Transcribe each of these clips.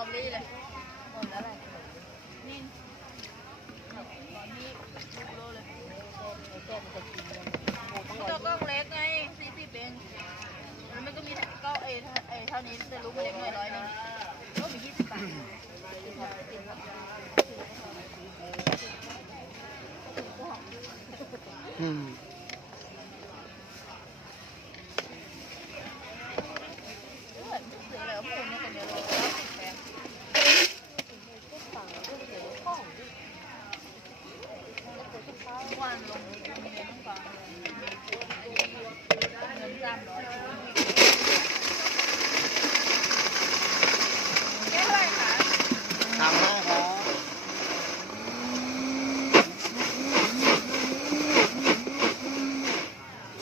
อเบอรี่เลยหมดแล้วแหละนี่ตอนนี้ลูกโลเลยไอ้แก้มันจะกินเลยหมดต้องตัวกล้องเล็กไงสี่สิบเองแล้วมันก็มีก็เอเอเท่านี้แต่ลูกมันเล็กหน่อยร้อยหนึงก็มียี่สิบบาทอืม เออซื้ออะไรก็พูดเนี่ยกันเดียวเลยแพง สั่งเรื่องเดี๋ยวข้องดิ ทุกวันลงมีเงินต้องฟังเงินสามร้อยแค่เท่าไหร่คะ ทำได้ครับ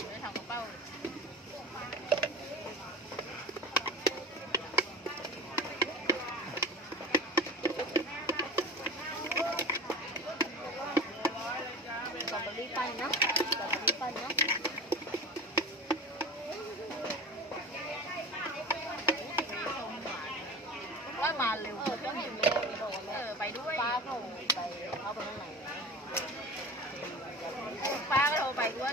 ไม่ทำกระเป๋าเลย สตรอเบอรี่ไปนะสตรอเบอรี่ไปนะ ว่ามาเร็ว เออก็เห็นเลยบอก เอ แล้ว อไปด้วย ป้าเขาไปเข้าไปข้างใน ป้าก็โทรไปด้วย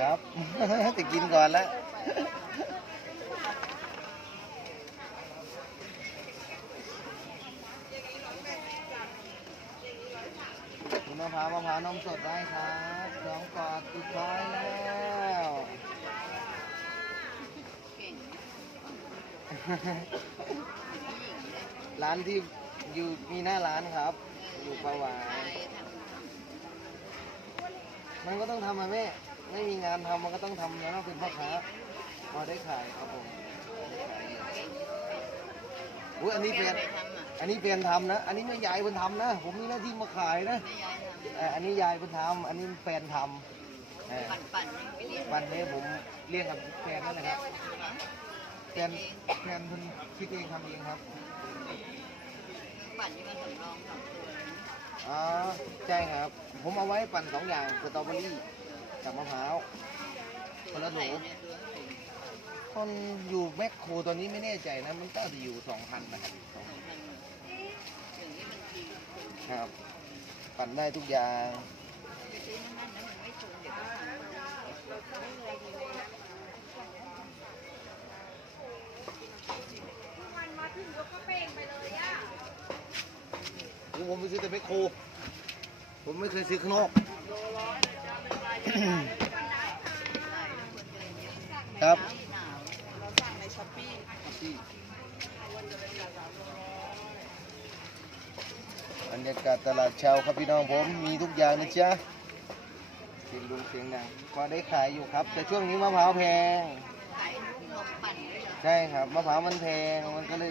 ครับ จะกินก่อนแล้วคุณมะพร้าวมะพร้าวนมสดได้ครับสองกอดสุดท้ายแล้วร้านที่อยู่มีหน้าร้านครับ อยู่ประวายมันก็ต้องทำมาแม่ ไม่มีงานทำมันก็ต้องทำแล้วต้องเป็นพ่อค้าพอได้ขายครับผมอุ้ยอันนี้เป็นอันนี้เป็นทำนะ อันนี้ไม่ยายเป็นทำนะ ผมมีหน้าที่มาขายนะเอ่ออันนี้ยายเป็นทำอันนี้แฟนทำเอ่อปั่นปั่นไปเรียนวันนี้ผมเรียกกับแฟนนั่นแหละครับแฟนแฟนคุณคิดเองทำเองครับปั่นที่มันสำรองสองตัวอ๋อใช่ครับ ผมเอาไว้ปั่นสองอย่างสตรอเบอรี่ กับมะพร้าวคนละหนูคนอยู่แมคโครตอนนี้ไม่แน่ใจนะมันก็จะอยู่สองพันนะครับครับ ปั่นได้ทุกอย่างผมไปซื้อแต่แมคโครผมไม่เคยซื้อข้างนอก ครับบรรยากาศตลาดเช้าครับพี่น้องผมมีทุกอย่างนะจ๊ะเสียงดุเสียงดังพอได้ขายอยู่ครับ แต่ช่วงนี้มะพร้าวแพงใช่ครับมะพร้าวมันแพงมันก็เลย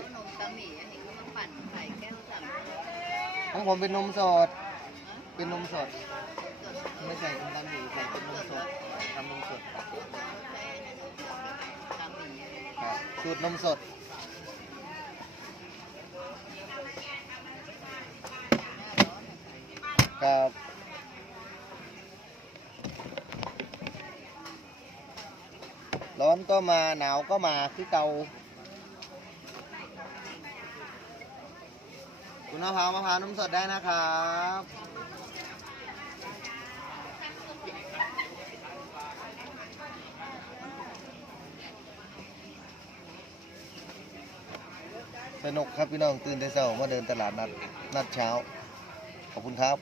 ของผมเป็นนมสด สด ไม่ใส่น้ำตาลหมี่ใส่เป็นนมสดทำนมสดครับสูตรนมสด ครับร้อนก็มาหนาวก็มาคือเก่าคุณมะพร้าวมะพร้าวนมสดได้นะครับ สนุกครับพี่น้องตื่นแต่เช้ามาเดินตลาดนัดนัดเช้า ขอบคุณครับ